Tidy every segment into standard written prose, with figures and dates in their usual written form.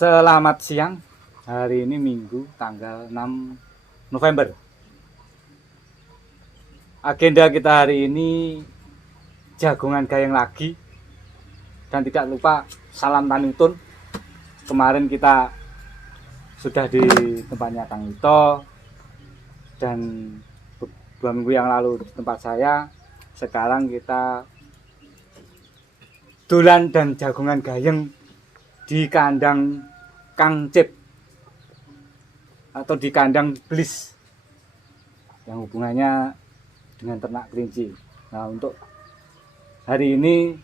Selamat siang. Hari ini Minggu tanggal 6 November. Agenda kita hari ini jagongan gayeng lagi. Dan tidak lupa salam Tanutun. Kemarin kita sudah di tempatnya Kang Ito dan beberapa minggu yang lalu di tempat saya. Sekarang kita dolan dan jagongan gayeng di kandang Kang Cip atau di kandang Blis yang hubungannya dengan ternak kelinci. Nah, untuk hari ini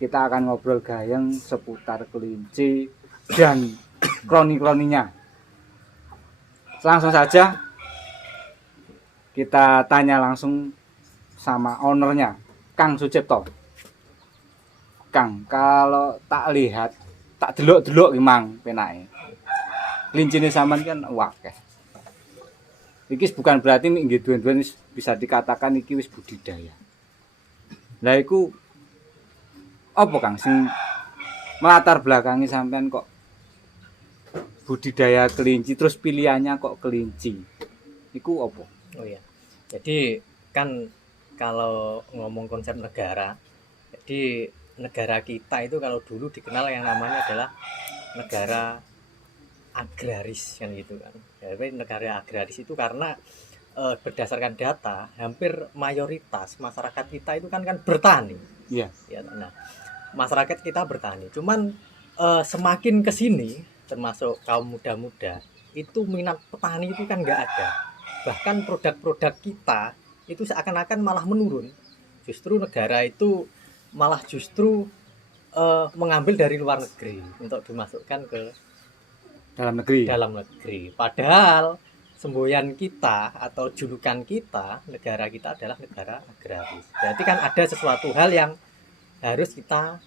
kita akan ngobrol gayeng seputar kelinci dan kroni-kroninya. Langsung saja kita tanya langsung sama ownernya, Kang Sucipto. Kang, kalau tak lihat, tak delok-delok memang penake. Klincine sampean kan wakeh. Iki bukan berarti nggih duwen-duwen bisa dikatakan iki wis budidaya. Lah iku apa Kang sing melatar belakangi sampean kok budidaya kelinci terus pilihannya kok kelinci? Iku apa? Oh iya. Jadi kan kalau ngomong konsep negara, jadi negara kita itu kalau dulu dikenal yang namanya adalah negara agraris kan gitu kan. Jadi negara agraris itu karena berdasarkan data hampir mayoritas masyarakat kita itu kan bertani. Iya. Ya, nah, masyarakat kita bertani. Cuman semakin ke sini termasuk kaum muda-muda itu minat petani itu kan nggak ada. Bahkan produk-produk kita itu seakan-akan malah menurun. Justru negara itu malah justru mengambil dari luar negeri untuk dimasukkan ke dalam negeri. Padahal semboyan kita atau julukan kita, negara kita adalah negara agraris. Berarti kan ada sesuatu hal yang harus kita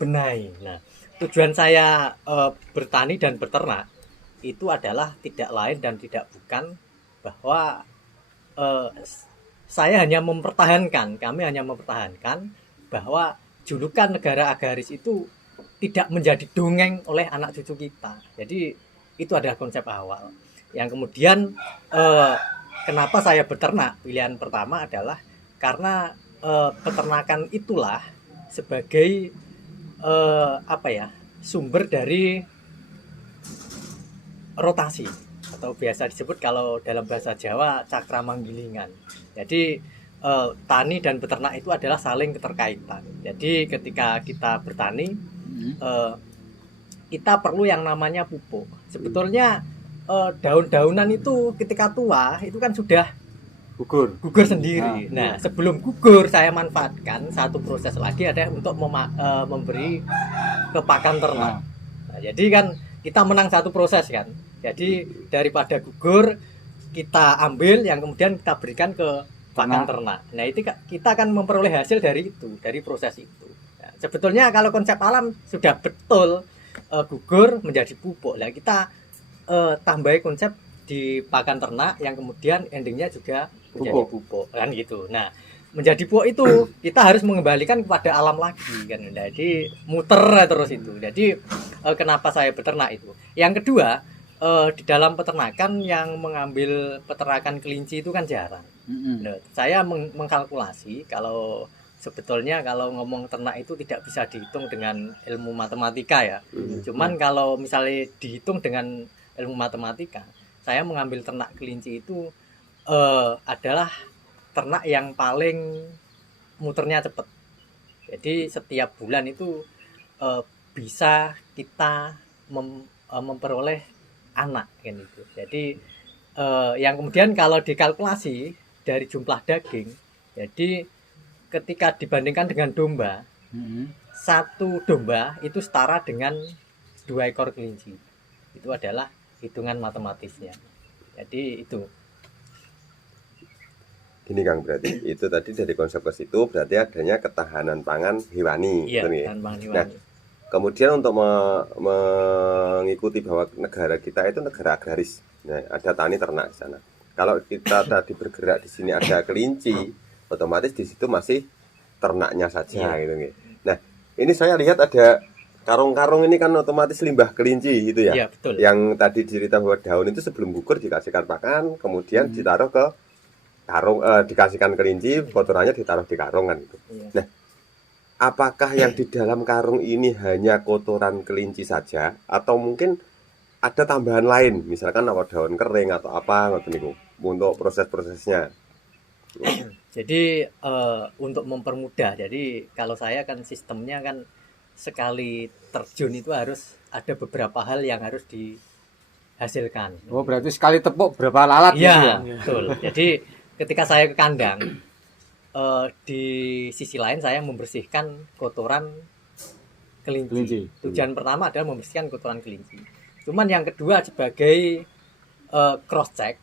benahi. Nah, tujuan saya bertani dan beternak itu adalah tidak lain dan tidak bukan bahwa kami hanya mempertahankan bahwa julukan negara agraris itu tidak menjadi dongeng oleh anak cucu kita. Jadi itu adalah konsep awal. Yang kemudian kenapa saya beternak? Pilihan pertama adalah karena peternakan itulah sebagai sumber dari rotasi atau biasa disebut kalau dalam bahasa Jawa cakramanggilingan. Jadi tani dan beternak itu adalah saling keterkaitan. Jadi ketika kita bertani kita perlu yang namanya pupuk. Sebetulnya daun-daunan itu ketika tua itu kan sudah gugur sendiri. Nah, sebelum gugur saya manfaatkan satu proses lagi ada untuk memberi ke pakan ternak. Nah, jadi kan kita menang satu proses kan. Jadi daripada gugur kita ambil yang kemudian kita berikan ke pakan ternak. Nah, itu kita akan memperoleh hasil dari itu, dari proses itu. Nah, sebetulnya kalau konsep alam sudah betul gugur menjadi pupuk. Nah, kita tambahi konsep di pakan ternak yang kemudian endingnya juga menjadi pupuk kan gitu. Nah, menjadi pupuk itu kita harus mengembalikan kepada alam lagi kan. Jadi muter terus itu. Jadi kenapa saya beternak itu? Yang kedua, di dalam peternakan yang mengambil peternakan kelinci itu kan jarang. Nah, saya mengkalkulasi kalau sebetulnya kalau ngomong ternak itu tidak bisa dihitung dengan ilmu matematika ya. Cuman kalau misalnya dihitung dengan ilmu matematika, saya mengambil ternak kelinci itu adalah ternak yang paling muternya cepat. Jadi setiap bulan itu bisa kita memperoleh anak kan itu. Jadi yang kemudian kalau dikalkulasi dari jumlah daging, jadi ketika dibandingkan dengan domba, satu domba itu setara dengan 2 ekor kelinci. Itu adalah hitungan matematisnya. Jadi itu. Gini Kang, berarti itu tadi dari konsep ke situ berarti adanya ketahanan pangan hewani. Iya, gitu ya? ketahanan pangan hewani. Nah, kemudian untuk mengikuti bahwa negara kita itu negara agraris, nah, ada tani ternak di sana. Kalau kita tadi bergerak di sini ada kelinci, otomatis di situ masih ternaknya saja gitu. Nah, ini saya lihat ada karung-karung ini kan otomatis limbah kelinci gitu ya. Iya, betul. Yang tadi cerita bahwa daun itu sebelum gugur dikasihkan pakan, kemudian ditaruh ke karung, dikasihkan kelinci, kotorannya ditaruh di karung kan itu. Iya. Nah, apakah yang di dalam karung ini hanya kotoran kelinci saja atau mungkin ada tambahan lain, misalkan apa daun kering atau apa ngoten niku untuk proses-prosesnya. Jadi untuk mempermudah, jadi kalau saya kan sistemnya kan sekali terjun itu harus ada beberapa hal yang harus dihasilkan. Oh, berarti sekali tepuk berapa lalat gitu ya? Iya, betul. Jadi ketika saya ke kandang, di sisi lain saya membersihkan kotoran kelinci. Kelinci. Tujuan pertama adalah membersihkan kotoran kelinci. Cuman yang kedua sebagai cross check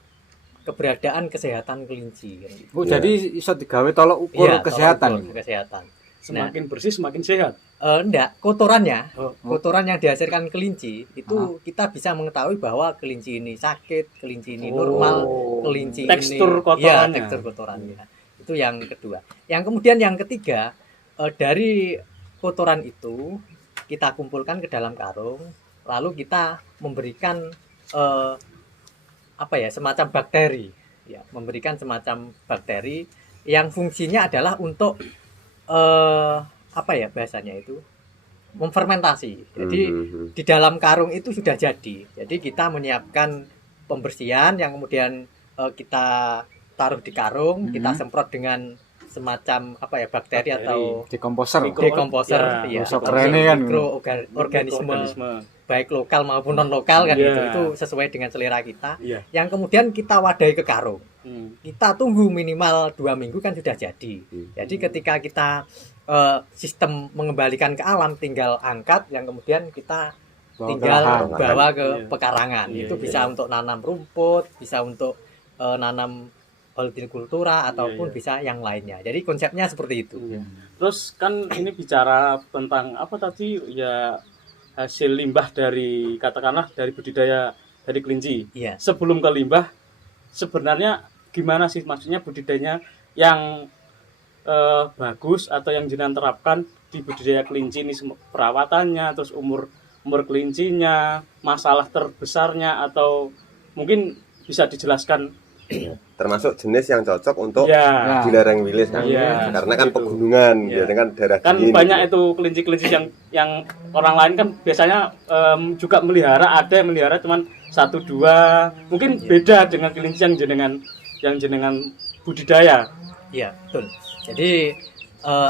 keberadaan kesehatan kelinci. Kan gitu. Oh, Iya. jadi iso digawe tolok ukur Iya, kesehatan. tolak ukur kesehatan. Semakin bersih semakin sehat. Enggak, kotorannya, Oh. kotoran yang dihasilkan kelinci itu kita bisa mengetahui bahwa kelinci ini sakit, kelinci ini normal, kelinci Tekstur ini kotorannya. ya, tekstur kotorannya. Itu yang kedua. Yang kemudian yang ketiga, dari kotoran itu kita kumpulkan ke dalam karung, lalu kita memberikan apa ya, semacam bakteri, ya, memberikan semacam bakteri yang fungsinya adalah untuk apa ya bahasanya itu, memfermentasi. Jadi di dalam karung itu sudah jadi. Jadi kita menyiapkan pembersihan yang kemudian kita taruh di karung, kita semprot dengan semacam apa ya bakteri atau Dekomposer. dekomposer, Ya, ya, so kerennya kan. mikroorganisme baik lokal maupun non lokal kan, Iya. itu sesuai dengan selera kita. Iya. Yang kemudian kita wadahi ke karung. Hmm. Kita tunggu minimal 2 minggu kan sudah jadi. Jadi ketika kita sistem mengembalikan ke alam, tinggal angkat, yang kemudian kita Bawa ke tinggal lahan. bawa ke Iya. pekarangan. Iya, Itu iya. bisa untuk nanam rumput, bisa untuk nanam hortikultura ataupun iya. bisa yang lainnya. Jadi konsepnya seperti itu. Iya. Terus kan ini bicara tentang apa tadi ya, hasil limbah dari katakanlah dari budidaya dari kelinci. Iya. Sebelum ke limbah sebenarnya gimana sih maksudnya budidayanya yang bagus atau yang jenengan terapkan di budidaya kelinci ini, perawatannya, terus umur kelincinya, masalah terbesarnya, atau mungkin bisa dijelaskan. Termasuk jenis yang cocok untuk Ya, di lereng Wilis kan. Iya, Karena kan gitu. pegunungan, Iya. biasanya kan daerah kan dingin. banyak gitu. itu kelinci-kelinci yang orang lain kan biasanya juga melihara, ada yang melihara cuman 1-2, mungkin beda dengan kelinci yang jenengan budidaya. Iya, betul. Jadi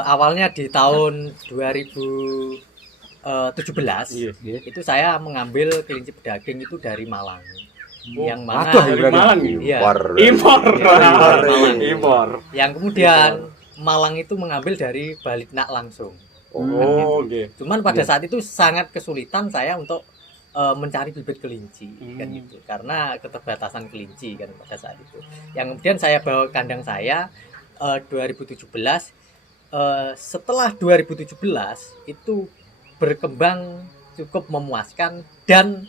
awalnya di tahun 2017 Iya. itu saya mengambil kelinci pedaging itu dari Malang. Yang mana Waduh, Dari berarti. Malang. Iya. Impor. Malang. Impor. Yang kemudian Malang itu mengambil dari Baliknak langsung. Oh, oke. Cuman pada saat itu sangat kesulitan saya untuk mencari bibit kelinci kan gitu, karena keterbatasan kelinci kan pada saat itu. Yang kemudian saya bawa ke kandang saya 2017. Setelah 2017 itu berkembang cukup memuaskan, dan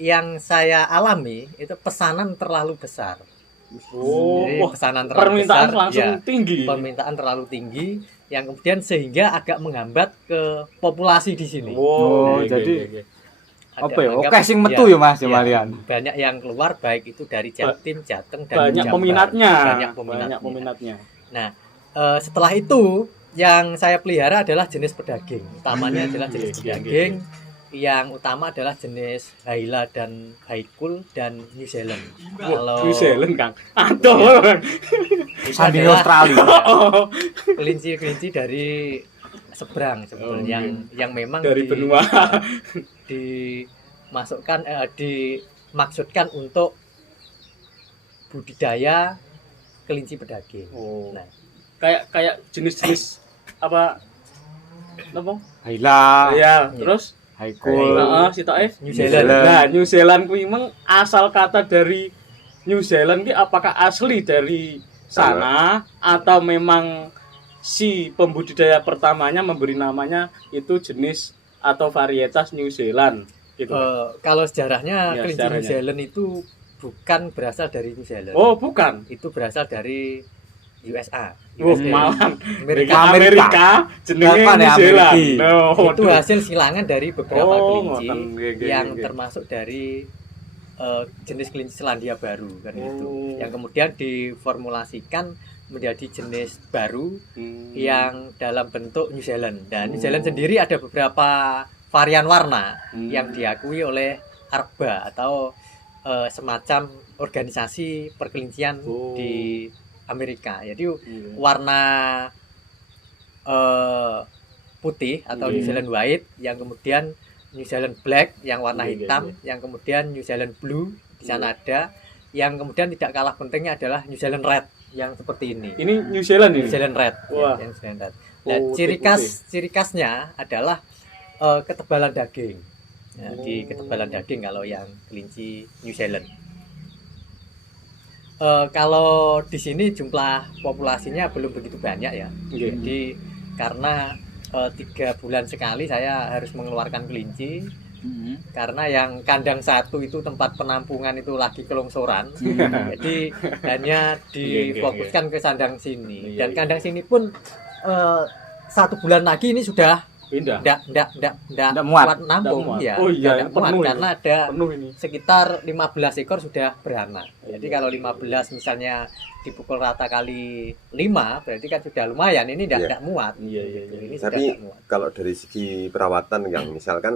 yang saya alami itu pesanan terlalu besar. Oh, Jadi wah, pesanan terlalu permintaan besar, langsung ya, tinggi. permintaan terlalu tinggi, yang kemudian sehingga agak menghambat ke populasi di sini. Oh, oke, jadi oke, oke. Agak Apa ya? menganggap, Oke sing metu ya Mas ya, Jamalian. banyak yang keluar baik itu dari Jatim, Jateng dan Banyak Jambar. peminatnya. Banyak peminatnya. peminatnya. Nah, setelah itu yang saya pelihara adalah jenis pedaging. Utamanya adalah jenis Iya, iya, pedaging. Yang utama adalah jenis Haila dan Haikul dan New Zealand. Kalau New Zealand, Kang. Aduh. itu Sandi adalah Australia. Oh, kelinci-kelinci dari seberang sebetulnya, yang memang dari benua. dimasukkan dimaksudkan untuk budidaya kelinci pedaging. Oh. Nah, Kayak jenis-jenis apa? Apa? Haila, Ya, terus Haikul. heeh, sitoke New Zealand. Zealand. Nah, New Zealand kuwi memang asal kata dari New Zealand ki apakah asli dari sana atau memang si pembudidaya pertamanya memberi namanya itu jenis atau varietas New Zealand gitu. Kalau sejarahnya Ya, kelinci sejarahnya. New Zealand itu bukan berasal dari New Zealand. Oh, bukan. Itu berasal dari USA. Malah Amerika. Amerika jenenge Apa nih, New Zealand. Amerika? Oh, Itu hasil silangan dari beberapa Oh, kelinci ngoten. Nggih, yang nggih. termasuk dari jenis kelinci Selandia Baru kan itu. Oh. Yang kemudian diformulasikan menjadi jenis baru yang dalam bentuk New Zealand. Dan New Zealand sendiri ada beberapa varian warna yang diakui oleh ARBA atau semacam organisasi perkelincian Oh. di Amerika. Jadi Iya. warna putih atau New Zealand White, yang kemudian New Zealand Black yang warna Iya, iya, hitam, yang kemudian New Zealand Blue di sana ada, yang kemudian tidak kalah pentingnya adalah New Zealand Red yang seperti ini. Ini New Zealand New ini. Zealand Red, Wah. yang New Zealand Red. Nah, Oh, ciri khasnya adalah ketebalan daging. Nah, di ketebalan daging kalau yang kelinci New Zealand. Kalau di sini jumlah populasinya belum begitu banyak ya. Nggih. Jadi karena 3 bulan sekali saya harus mengeluarkan kelinci, karena yang kandang satu itu tempat penampungan itu lagi kelongsoran. Jadi hanya difokuskan ke kandang sini. Dan kandang sini pun 1 bulan lagi ini sudah Pindah. enggak muat. kuat nampung muat. ya. Oh iya, Nggak muat penuh karena ada Penuh ini. sekitar 15 ekor sudah beranak. Jadi kalau 15 misalnya dipukul rata kali 5 berarti kan sudah lumayan. Ini Iya. tidak muat. Iya, iya, iya. Ini sudah Tapi tidak muat. kalau dari segi perawatan yang misalkan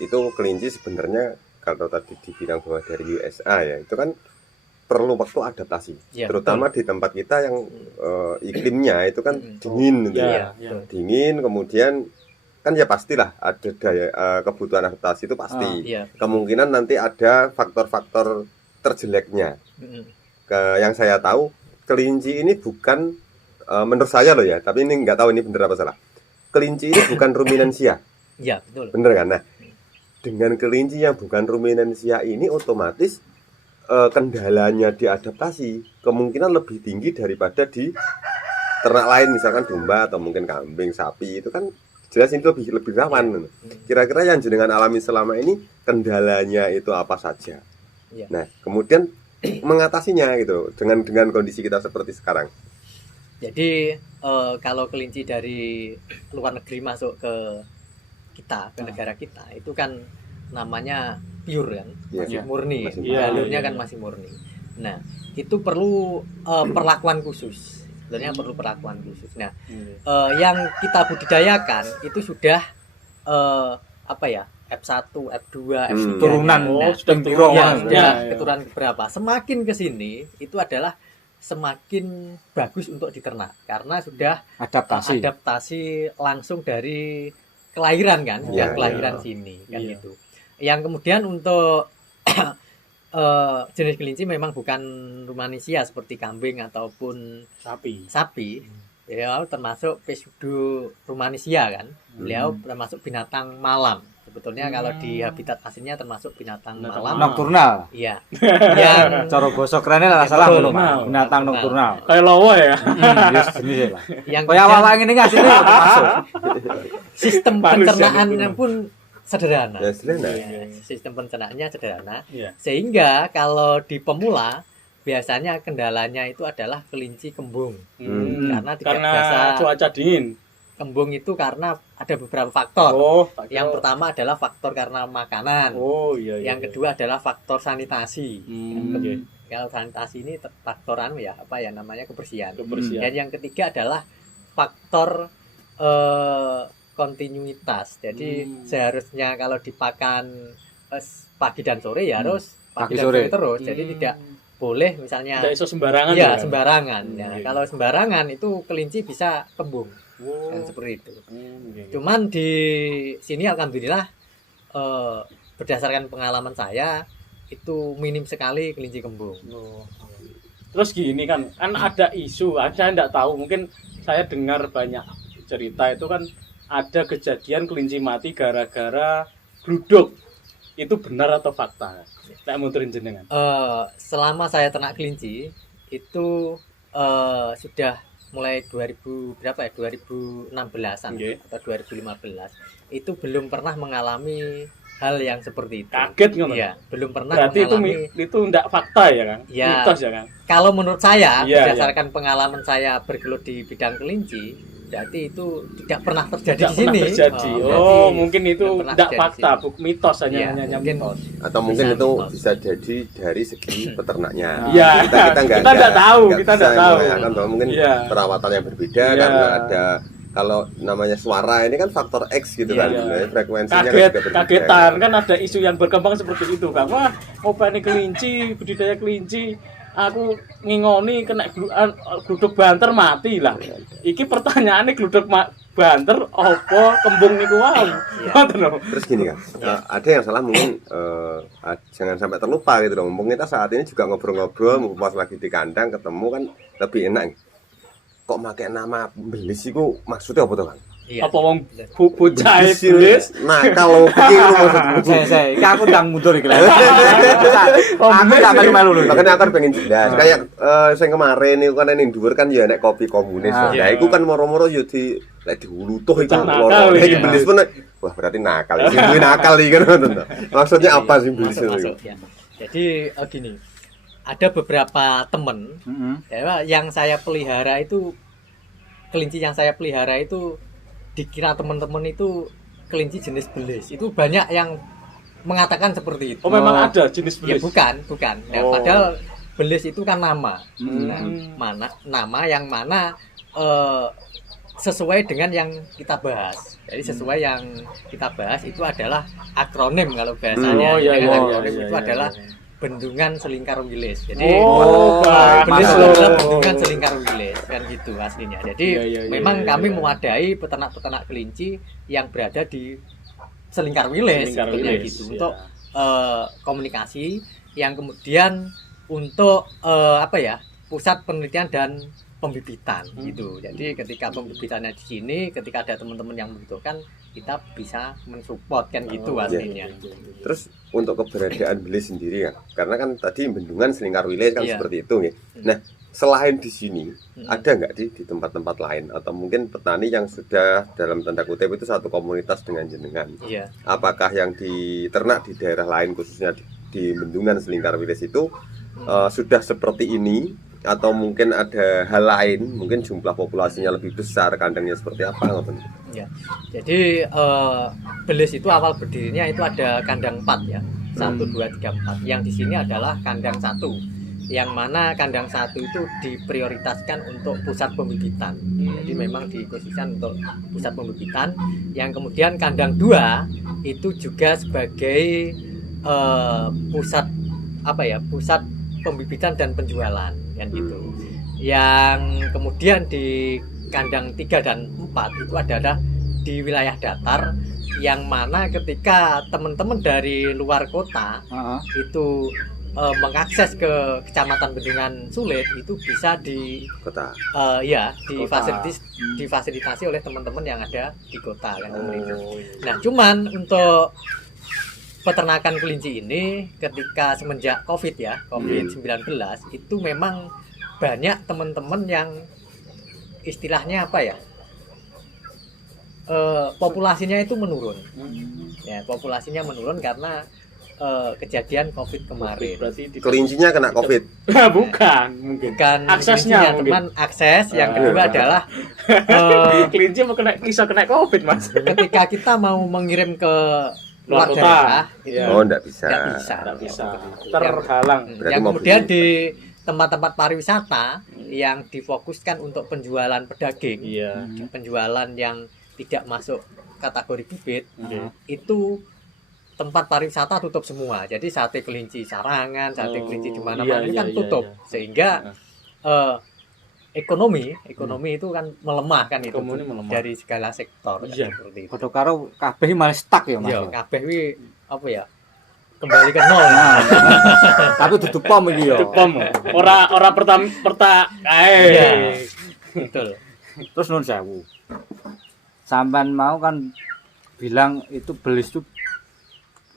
itu kelinci sebenarnya kalau tadi dibilang bahwa dari USA ya, itu kan perlu waktu adaptasi, Ya, terutama di tempat kita yang iklimnya itu kan dingin gitu Iya, ya. iya. Dingin, kemudian kan ya pastilah ada daya kebutuhan adaptasi itu pasti. Iya. Kemungkinan nanti ada faktor-faktor terjeleknya. Mm-mm. Yang saya tahu kelinci ini bukan menurut saya loh ya, tapi ini nggak tahu ini bener apa salah. Kelinci ini bukan ruminansia, Iya, betul. bener kan? Nah, dengan kelinci yang bukan ruminansia ini otomatis kendalanya di adaptasi kemungkinan lebih tinggi daripada di ternak lain, misalkan domba atau mungkin kambing, sapi, itu kan jelas ini lebih rawan. Kira-kira yang jenengan alami selama ini kendalanya itu apa saja? Iya. Nah, kemudian mengatasinya gitu dengan kondisi kita seperti sekarang. Jadi kalau kelinci dari luar negeri masuk ke kita, ke negara kita, itu kan namanya pure kan, Iya. masih murni, Masih murni. jalurnya Iya, kan iya. masih murni. Nah, itu perlu perlakuan khusus. Sebenarnya perlu perlakuan khusus. Nah, yang kita budidayakan itu sudah apa ya? F1, F2, F3 Turunan. Oh, sudah Ping turun. piro, ya, Mas. sudah Ya, ya. keturunan berapa. Semakin ke sini itu adalah semakin bagus untuk diternak karena sudah Adaptasi. adaptasi langsung dari kelahiran kan, Ya, kelahiran ya. sini kan Iya. gitu. Yang kemudian untuk jenis kelinci memang bukan rumanisia seperti kambing ataupun Sapi. sapi. Beliau termasuk Pseudo rumanisia kan. Beliau termasuk binatang malam. Sebetulnya kalau di habitat aslinya termasuk binatang Binatang malam. Nocturnal. Iya. Yang Cara basa kerennya lah salah Betul. ngono, Mas. Binatang nocturnal. Kayak lowo ya. Yes, jenis lah. yang Kaya awak ngene iki asline ya masuk. sistem Manusia pencernaannya betul. pun sederhana. Ya, sederhana. Iya, sistem pencernaannya sederhana. Iya. Sehingga kalau di pemula biasanya kendalanya itu adalah kelinci kembung. Karena tidak Karena biasa cuaca dingin. kembung itu karena ada beberapa faktor. Oh, Yang pertama adalah faktor karena makanan. Oh, iya, iya. Yang kedua adalah faktor sanitasi. Oke. Kalau sanitasi ini faktor ya apa ya namanya kebersihan. Kebersihan. Dan yang ketiga adalah faktor kontinuitas. Jadi seharusnya kalau dipakan pagi dan sore ya harus pagi Pagi dan sore. sore terus. Jadi tidak boleh misalnya Tidak iso sembarangan ya ya. sembarangan. Ya, Iya. kalau sembarangan itu kelinci bisa kembung. Oh. Dan seperti itu. Iya. Cuman di sini alhamdulillah berdasarkan pengalaman saya itu minim sekali kelinci kembung. Oh. Terus gini kan ada isu, ada enggak tahu, mungkin saya dengar banyak cerita itu kan ada kejadian kelinci mati gara-gara gluduk. Itu benar atau fakta? Saya muterin jenengan. Selama saya ternak kelinci itu sudah mulai 2000 berapa ya 2016-an Oke. atau 2015 itu belum pernah mengalami hal yang seperti itu. Kaget ngono. Iya, belum pernah Berarti mengalami. itu enggak fakta ya kan? Ya. Mitos ya kan? Kalau menurut saya, Iya, berdasarkan pengalaman saya bergelut di bidang kelinci, berarti itu tidak pernah terjadi Tidak di sini. pernah terjadi. berarti Oh, mungkin itu belum pernah enggak terjadi fakta, di sini. mitos hanya Iya, hanya mungkin mitos. Atau mungkin Bisa itu mitos. bisa jadi dari segi peternaknya. Iya. Kita Kita nggak tahu, kita bisa nggak tahu. mengatakan bahwa mungkin Iya. perawatan yang berbeda Iya. karena ada kalau namanya suara ini kan faktor X gitu Iya. kan. Nah, frekuensinya kan Kaget, juga berbeda. kagetan kan ada isu yang berkembang seperti itu kan. Wah, openi kelinci, budidaya kelinci, aku ngingoni kena gluduk banter mati lah. Iki pertanyaannya gluduk banter opo kembung niku wae. Ngoten lho. Terus gini kan, ada yang salah mungkin jangan sampai terlupa gitu loh. Mumpung kita saat ini juga ngobrol-ngobrol, mumpung pas lagi di kandang ketemu kan lebih enak. Kok pakai nama belis itu maksudnya apa tuh kan? Iya. Apa wong bocah Belis iblis? Nah kalau pikir lu maksudmu. Saya, iki aku ndang mundur iki lho. Aku tak melu lho. Makanya aku pengen jelas. Kayak sing kemarin itu kan ning dhuwur kan ya nek kopi komunis. Ah, Nah, iya. iku kan moro-moro yo di lek dihulutuh iku Bocah nakal, loro. Nek iya. belis pun wah berarti nakal. Sing duwe nakal iki kan. Maksudnya apa sih belis Masuk, itu? ya. Jadi gini, ada beberapa temen Heeh. ya, yang saya pelihara itu kelinci yang saya pelihara itu dikira teman-teman itu kelinci jenis belis. Itu banyak yang mengatakan seperti itu. Oh, memang ada jenis Ya belis. bukan. Nah, Oh. padahal belis itu kan nama. Hmm. Nah, nama yang mana sesuai dengan yang kita bahas. Jadi sesuai yang kita bahas itu adalah akronim kalau bahasanya. Oh, iya, Jadi iya, akronim iya, itu iya, adalah iya. Bendungan Selingkar Wilis. Jadi Oh, belis masuk. adalah bendungan Selingkar Wilis kan gitu aslinya. Jadi Iya, iya, iya, memang iya, kami iya. mewadai peternak-peternak kelinci yang berada di Selingkar Wilis Selingkar sebetulnya Wilis, gitu ya. untuk komunikasi yang kemudian untuk pusat penelitian dan pembibitan gitu. Jadi ketika pembibitannya di sini, ketika ada teman-teman yang membutuhkan, kita bisa mensupport kan gitu Oh, aslinya. Terus untuk keberadaan belis sendiri ya, karena kan tadi bendungan Selingkar Wilis kan Iya. seperti itu ya. Nah, selain di sini Hmm. ada nggak di tempat-tempat lain atau mungkin petani yang sudah dalam tanda kutip itu satu komunitas dengan jenengan? Iya. Apakah yang diternak di daerah lain khususnya di bendungan Selingkar Wilis itu sudah seperti ini atau mungkin ada hal lain, mungkin jumlah populasinya lebih besar, kandangnya seperti apa ngoten? Ya, jadi belis itu awal berdirinya itu ada kandang 4 ya, 1, 2, 3, 4. Yang di sini adalah kandang 1, yang mana kandang 1 itu diprioritaskan untuk pusat pembibitan. Jadi memang dikhususkan untuk pusat pembibitan. Yang kemudian kandang 2 itu juga sebagai pusat pusat pembibitan dan penjualan kan gitu. Yang kemudian di kandang 3 dan 4 itu adalah di wilayah datar yang mana ketika teman-teman dari luar kota Heeh. itu mengakses ke Kecamatan Bendungan Sulit itu bisa Kota. difasilitasi oleh teman-teman yang ada di kota kan seperti itu. Oh, Nah, cuman untuk peternakan kelinci ini ketika semenjak COVID-19 itu memang banyak teman-teman yang istilahnya populasinya itu menurun. Ya, populasinya menurun karena kejadian COVID kemarin. Berarti di Kelincinya kena COVID. bukan mungkin. Bukan Aksesnya kelincinya, teman, akses. Yang kedua adalah Kelinci mau bisa kena Covid, Mas. ketika kita mau mengirim ke luar Luar kota. daerah itu Iya. Oh, enggak bisa. nggak bisa. Tidak bisa. Yang- Terhalang. Berarti yang mau kemudian beli. di tempat-tempat pariwisata yang difokuskan untuk penjualan pedaging, Iya. penjualan yang tidak masuk kategori bibit, Iya. itu tempat pariwisata tutup semua. Jadi sate kelinci Sarangan, sate Oh, kelinci di mana-mana iya, ini kan iya, tutup, iya. sehingga ekonomi itu kan melemah kan itu Ekonomi melemah. dari segala sektor kan, Iya. seperti itu. Padha karo kabeh malah stuck ya, Mas. Ya, kabeh wi kembali ke nol. Nah, tapi tutup pom iki yo. Pom. Ora Iya. Betul. Terus nun sewu. Sampean mau kan bilang itu belis itu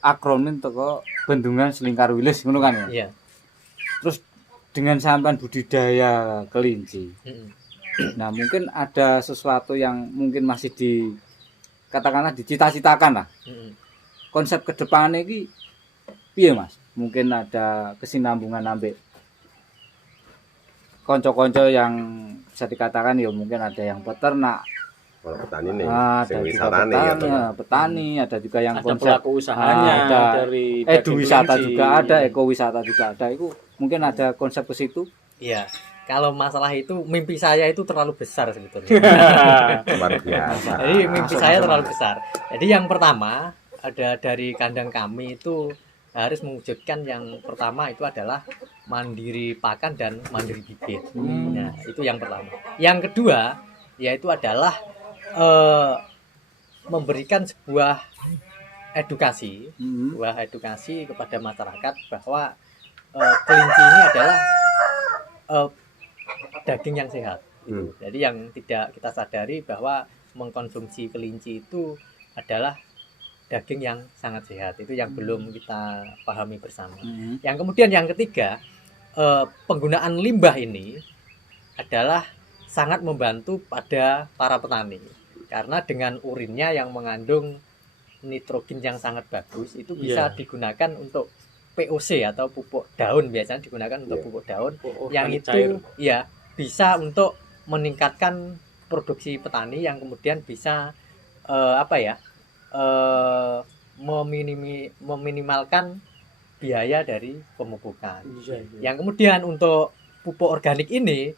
akronim teko Bendungan Selingkar Wilis ngono kan ya. Iya. Terus dengan sampean budidaya kelinci. Mm-mm. Nah, mungkin ada sesuatu yang mungkin masih katakanlah dicita-citakan lah. Mm-mm. konsep ke depannya iki piye Mas? Mungkin ada kesinambungan ambek konco-konco yang bisa dikatakan ya mungkin ada yang peternak, Kalau petani nih, ada sing juga wisatane petani, ya. petani, ada juga yang Ada konsep pelaku usahanya ada dari wisata kelinci. juga ada, ekowisata juga ada. Itu mungkin ada konsep ke situ. Iya. Kalau masalah itu mimpi saya itu terlalu besar sebetulnya. Luar biasa. Jadi mimpi saya terlalu besar. Jadi yang pertama ada dari kandang kami itu harus mewujudkan yang pertama itu adalah mandiri pakan dan mandiri bibit. Nah, itu yang pertama. Yang kedua yaitu adalah memberikan sebuah edukasi, kepada masyarakat bahwa kelinci ini adalah daging yang sehat. Gitu. Jadi yang tidak kita sadari bahwa mengkonsumsi kelinci itu adalah daging yang sangat sehat. Itu yang belum kita pahami bersama. Yang kemudian yang ketiga, penggunaan limbah ini adalah sangat membantu pada para petani. Karena dengan urinnya yang mengandung nitrogen yang sangat bagus itu bisa digunakan untuk POC atau pupuk daun, biasanya digunakan untuk pupuk daun yang itu cair. ya bisa untuk meningkatkan produksi petani yang kemudian bisa meminimalkan biaya dari pemupukan. Yang kemudian untuk pupuk organik ini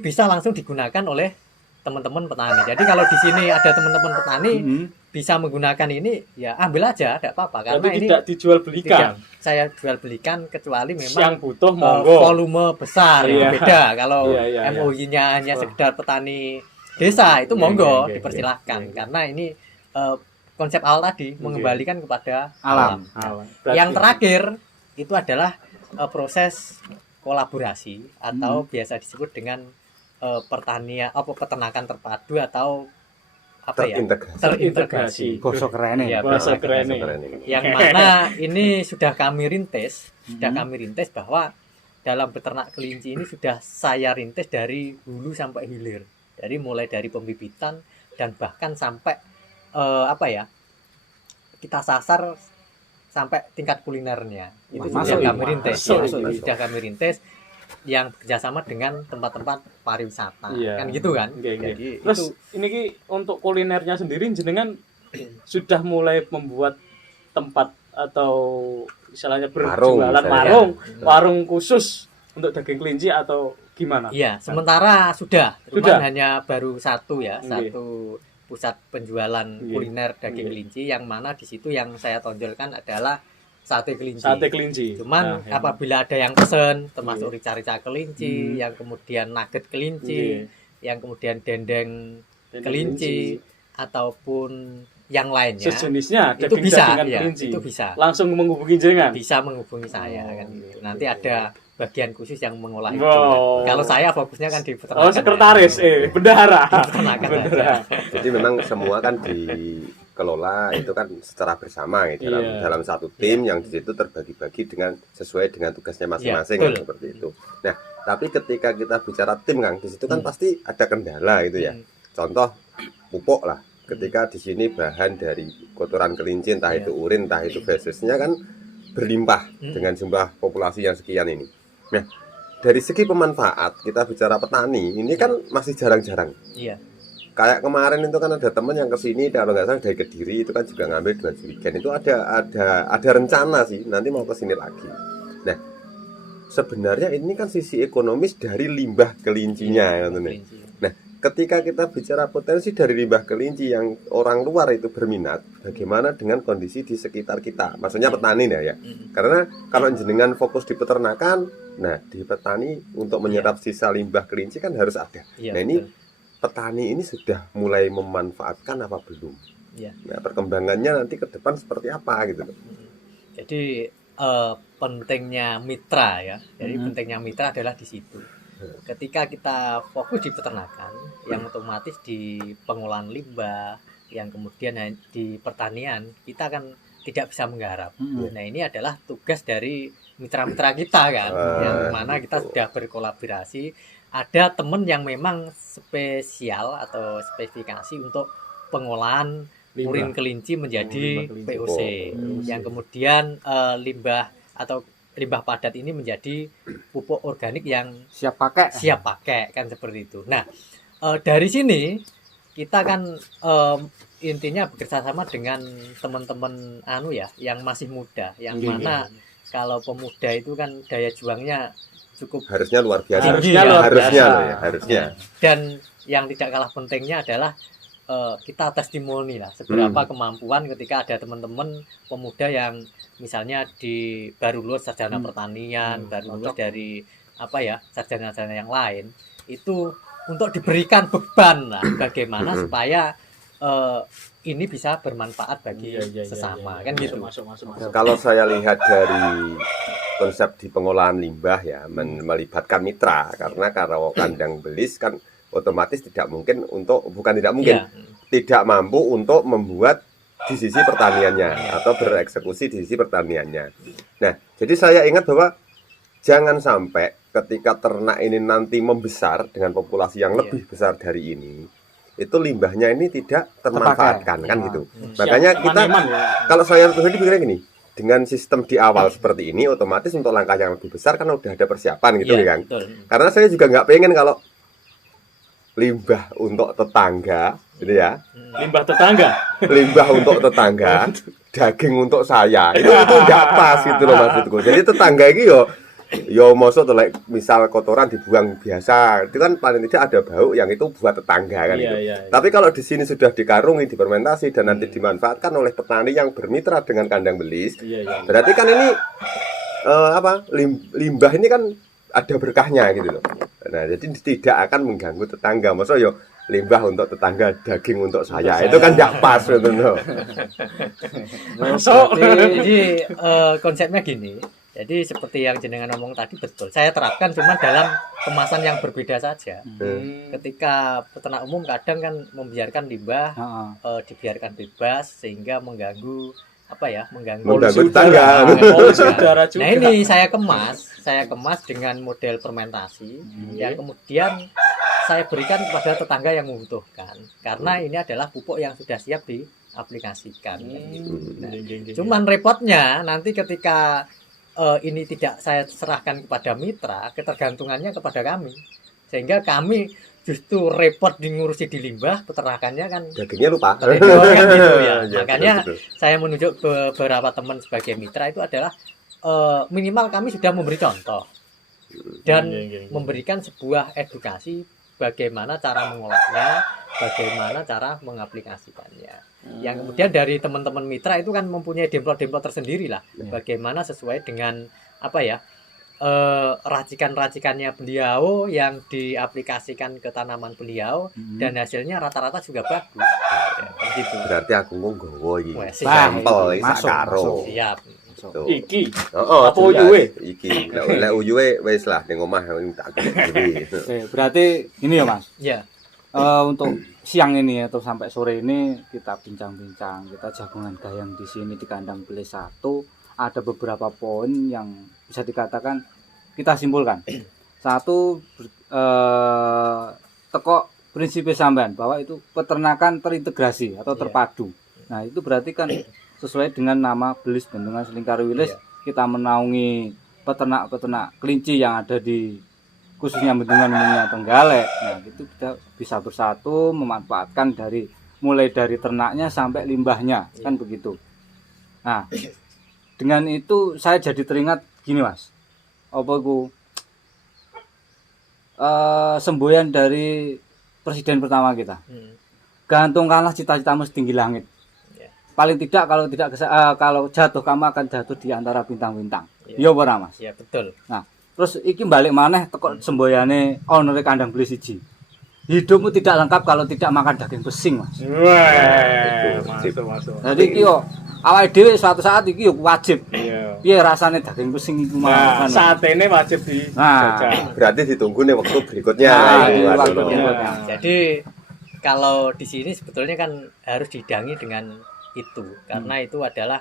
bisa langsung digunakan oleh teman-teman petani. Jadi kalau di sini ada teman-teman petani bisa menggunakan ini, ya ambil aja, tidak apa-apa. Karena Tapi ini tidak dijual belikan. tidak saya jual belikan kecuali memang Yang butuh monggo. volume besar Iya. itu beda. Kalau Iya. MOU-nya hanya sekedar petani desa itu monggo iya, dipersilahkan iya. karena ini konsep awal tadi mengembalikan kepada Alam. Yang terakhir itu adalah proses kolaborasi atau biasa disebut dengan pertanian peternakan terpadu atau terintegrasi. Gosok keren Iya, Bahasa terintegrasi. keren Yang mana ini sudah kami rintis bahwa dalam beternak kelinci ini sudah saya rintis dari hulu sampai hilir. Dari mulai dari pembibitan dan bahkan sampai kita sasar sampai tingkat kulinernya. Itu Masuk sudah ya? kami rintis. Masuk. Sudah kami rintis yang bekerjasama dengan tempat-tempat pariwisata. Iya. Kan gitu kan? Oke. Jadi Terus itu ini ki untuk kulinernya sendiri jenengan sudah mulai membuat tempat atau istilahnya Warung, berjualan misalnya. warung khusus untuk daging kelinci atau gimana? iya, sementara sudah. Sudah? Cuman hanya baru satu ya, Oke. satu pusat penjualan kuliner daging kelinci yang mana di situ yang saya tonjolkan adalah sate kelinci. Sate kelinci. Cuman Nah, apabila ada yang pesen termasuk rica-rica kelinci, yang kemudian nugget kelinci, yang kemudian dendeng kelinci ataupun yang lainnya sejenisnya itu daging bisa dagingan ya, kelinci. itu bisa Langsung menghubungi jenengan. bisa menghubungi saya kan gitu. Nanti ada bagian khusus yang mengolah itu. Wow. Kalau saya fokusnya kan di peternakan. Oh, sekretaris, bendahara. Peternakan. Bendahara. Jadi memang semua kan dikelola itu kan secara bersama ya, dalam satu tim yang di situ terbagi-bagi dengan sesuai dengan tugasnya masing-masing Iya, betul. seperti itu. Nah, tapi ketika kita bicara tim Kang, di situ kan pasti ada kendala itu ya. Contoh pupuk lah. Ketika di sini bahan dari kotoran kelinci entah itu urin entah itu fesesnya kan berlimpah dengan jumlah populasi yang sekian ini. Nah, dari segi pemanfaat kita bicara petani ini kan masih jarang-jarang. Iya. Kayak kemarin itu kan ada teman yang kesini kalau nggak salah dari Kediri itu kan juga ngambil 2 jerigen itu ada rencana sih nanti mau kesini lagi. Nah, sebenarnya ini kan sisi ekonomis dari limbah kelincinya kan, Kelinci. Nah, ketika kita bicara potensi dari limbah kelinci yang orang luar itu berminat, bagaimana dengan kondisi di sekitar kita? Maksudnya petani ya. Karena kalau jenengan fokus di peternakan, nah di petani untuk menyerap sisa limbah kelinci kan harus ada. Iya, Nah, ini betul. petani ini sudah mulai memanfaatkan apa belum? Iya. Nah, perkembangannya nanti ke depan seperti apa gitu loh. Jadi pentingnya mitra ya. Jadi pentingnya mitra adalah di situ. Ketika kita fokus di peternakan, yang otomatis di pengolahan limbah, yang kemudian di pertanian, kita kan tidak bisa menggarap. Nah, ini adalah tugas dari mitra-mitra kita kan, yang mana kita sudah berkolaborasi. Ada teman yang memang spesial atau spesifikasi untuk pengolahan urin kelinci menjadi limbah kelinci. POC. Yang kemudian limbah atau limbah padat ini menjadi pupuk organik yang Siap pakai. siap pakai kan seperti itu. Nah, dari sini kita kan intinya bekerja sama dengan teman-teman yang masih muda, yang Iya, mana kalau pemuda itu kan daya juangnya cukup Harusnya luar biasa. Harusnya Ya, luar harusnya biasa. loh ya, harusnya. dan yang tidak kalah pentingnya adalah kita testimoni lah seberapa kemampuan ketika ada teman-teman pemuda yang misalnya baru lulus sarjana pertanian, baru lulus dari sarjana-sarjana yang lain, itu untuk diberikan beban lah bagaimana supaya ini bisa bermanfaat bagi sesama kan gitu. Masuk. Kalau saya lihat dari konsep di pengolahan limbah ya melibatkan mitra, karena kalau kandang belis kan otomatis tidak mampu untuk membuat di sisi pertaniannya atau bereksekusi di sisi pertaniannya. Nah, jadi saya ingat bahwa jangan sampai ketika ternak ini nanti membesar dengan populasi yang lebih besar dari ini, itu limbahnya ini tidak termanfaatkan kan gitu. Makanya kita, kalau saya pribadi pikirnya gini, dengan sistem di awal seperti ini, otomatis untuk langkah yang lebih besar kan udah ada persiapan gitu kan. Betul. Karena saya juga nggak pengen kalau limbah untuk tetangga, gitu ya. Limbah untuk tetangga, daging untuk saya. Itu nggak pas gitu loh maksudku. Jadi tetangga ini yo mosok tuh misal kotoran dibuang biasa, itu kan paling tidak ada bau yang itu buat tetangga kan gitu. Tapi kalau di sini sudah dikarungi, difermentasi dan nanti dimanfaatkan oleh petani yang bermitra dengan kandang belis, berarti kan ini limbah ini kan ada berkahnya gitu loh. Nah, jadi tidak akan mengganggu tetangga. Maksudnya yo limbah untuk tetangga, daging untuk saya. Itu kan tidak pas gitu loh. Jadi konsepnya gini. Jadi seperti yang jenengan ngomong tadi betul. Saya terapkan cuma dalam kemasan yang berbeda saja. Ketika peternak umum kadang kan membiarkan limbah dibiarkan bebas sehingga mengganggu tetangga. Nah, ini saya kemas dengan model fermentasi yang kemudian saya berikan kepada tetangga yang membutuhkan. Karena ini adalah pupuk yang sudah siap diaplikasikan. Nah, cuman repotnya nanti ketika ini tidak saya serahkan kepada mitra, ketergantungannya kepada kami, sehingga kami justru repot ngurusi di limbah, peternakannya kan dagingnya lupa. Kan gitu ya. Ya, Makanya betul. saya menunjuk beberapa teman sebagai mitra itu adalah minimal kami sudah memberi contoh dan memberikan sebuah edukasi bagaimana cara mengolahnya, bagaimana cara mengaplikasikannya. Yang kemudian dari teman-teman mitra itu kan mempunyai demplot-demplot tersendiri lah, bagaimana sesuai dengan racikan-racikannya beliau yang diaplikasikan ke tanaman beliau dan hasilnya rata-rata juga bagus. Gitu. Berarti aku nggowo iki. Sampel masuk, karo. masuk. Siap. Iki. Apa uyuhe? Iki. Lek uyuhe wis lah ning omah tak gede. Oke, berarti ini ya Mas. Ya. Untuk siang ini atau sampai sore ini kita bincang-bincang, kita jagungan gayang di sini di kandang belis 1, ada beberapa poin yang bisa dikatakan kita simpulkan. Satu, teko prinsip sampean bahwa itu peternakan terintegrasi atau terpadu. Nah, itu berarti kan sesuai dengan nama Belis Bendungan Selingkar Wilis, kita menaungi peternak-peternak kelinci yang ada di khususnya Bendungan Minyak Tenggalek. Nah, itu kita bisa bersatu memanfaatkan mulai dari ternaknya sampai limbahnya, kan begitu. Nah, dengan itu saya jadi teringat gini Mas. Semboyan dari presiden pertama kita. Gantungkanlah cita-citamu setinggi langit. Paling tidak kalau jatuh kamu akan jatuh di antara bintang-bintang. Iya ora Mas? Iya, betul. Nah, terus iki balik maneh teko semboyane owner kandang belis siji. Hidupmu tidak lengkap kalau tidak makan daging pesing, Mas. Wah, masuk. Jadi iki yo awake dhewe suatu saat iki yo wajib. Iya. Piye rasane daging pesing iku Nah, makan. satene wajib dijajal. Berarti ditunggu nih waktu berikutnya. Nah, Itu, waktu aduh. berikutnya. Jadi kalau di sini sebetulnya kan harus dihidangi dengan itu karena itu adalah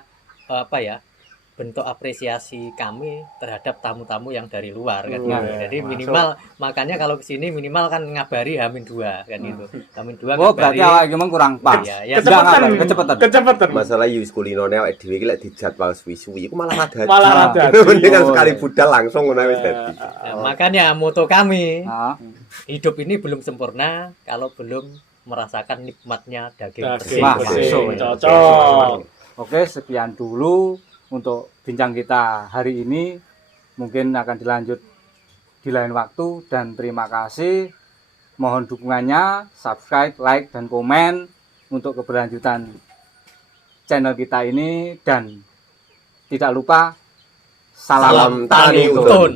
bentuk apresiasi kami terhadap tamu-tamu yang dari luar kan Nah, gitu. Jadi masuk. minimal makanya kalau kesini minimal kan ngabari H-2 kan gitu. H-2 Oh, berarti awak iki kurang pas. Iya, ya. Jangan kecepatan. Kecepatan. Masalah wis kulinone awake dhewe iki lek dijadwal suwi-suwi iku malah ada. Malah rada. Mending kan Oh, sekali iya. budal langsung ngono wis dadi. Nah, makanya moto kami, Nah, hidup ini belum sempurna kalau belum merasakan nikmatnya daging bersih. Daging Wah, bersih. masuk. Cocok. oke, sekian dulu untuk bincang kita hari ini. Mungkin akan dilanjut di lain waktu dan terima kasih. Mohon dukungannya, subscribe, like, dan komen untuk keberlanjutan channel kita ini, dan tidak lupa salam Salam Tani Utun. Utun.